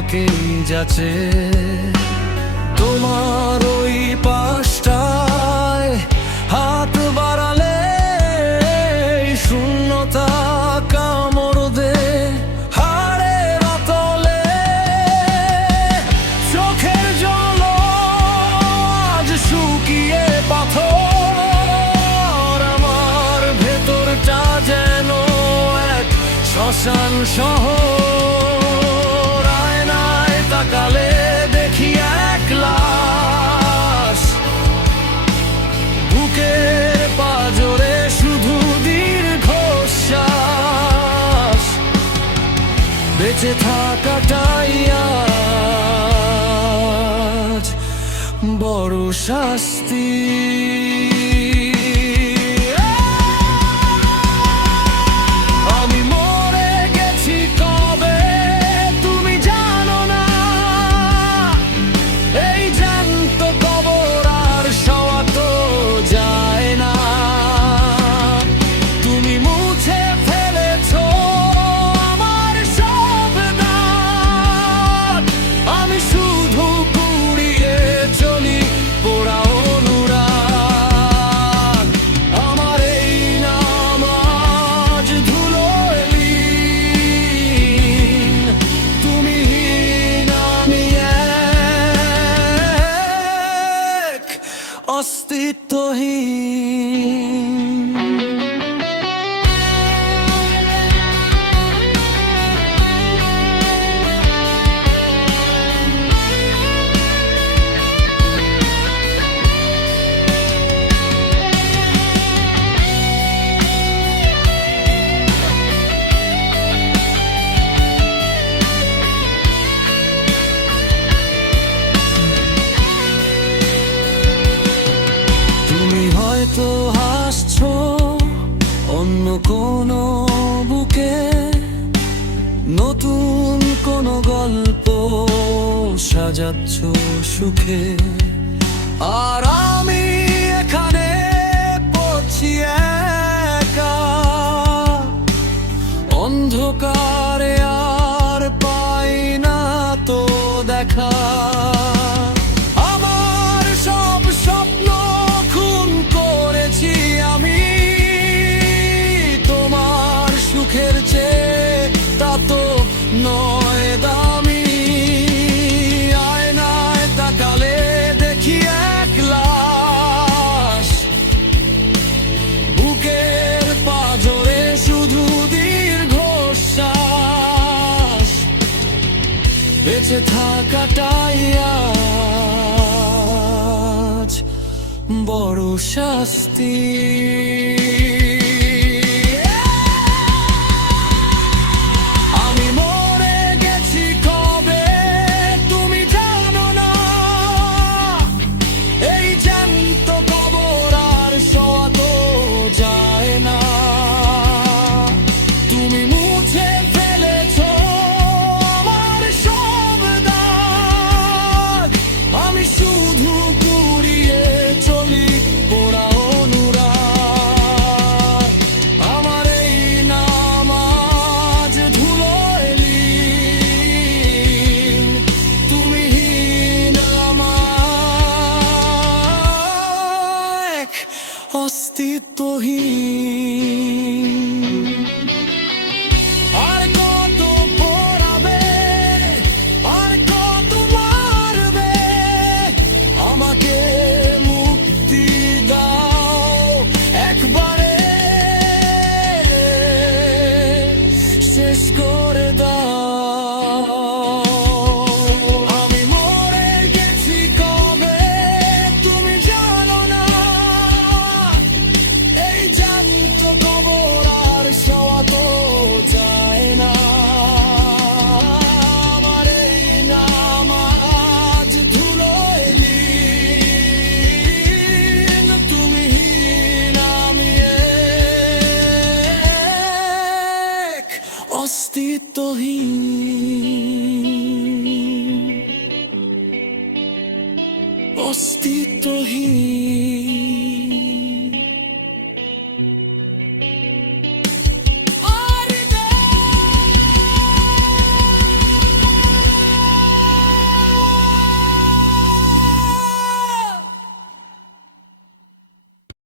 আমাকেই যাচ্ছে। তোমার ওই পাশটায় হাত বাড়ালে শূন্যতা কামড় দে হাড়ের অতলে। চোখের জল আজ শুকিয়ে পাথর, আমার ভেতরটা যেন এক শ্মশান শহর। আয়নায় তাকালে দেখি এক লাশ, বুকের পাঁজরে শুধু দীর্ঘশ্বাস। বেঁচে থাকাটাই আজ বড় শাস্তি। অস্তিত্বহীন তো হাসছো অন্য কোনো বুকে, নতুন কোনো গল্প সাজাচ্ছ সুখে। আর আমি এখানে পড়ছি একা, অন্ধকারে আর পাই না তো দেখা। নয় দামি আয়নায় তাকালে দেখি এক লাশ, বুকের পাঁজরে শুধু দীর্ঘশ্বাস। বেঁচে থাকাটাই আজ বড় শাস্তি। অস্তিত্বহীন আর কত পড়াবে, আর কত মারবে, আমাকে মুক্তি দাও একবারে, শেষ করে দাও। অস্তিত্বহীন অস্তিত্বহীন।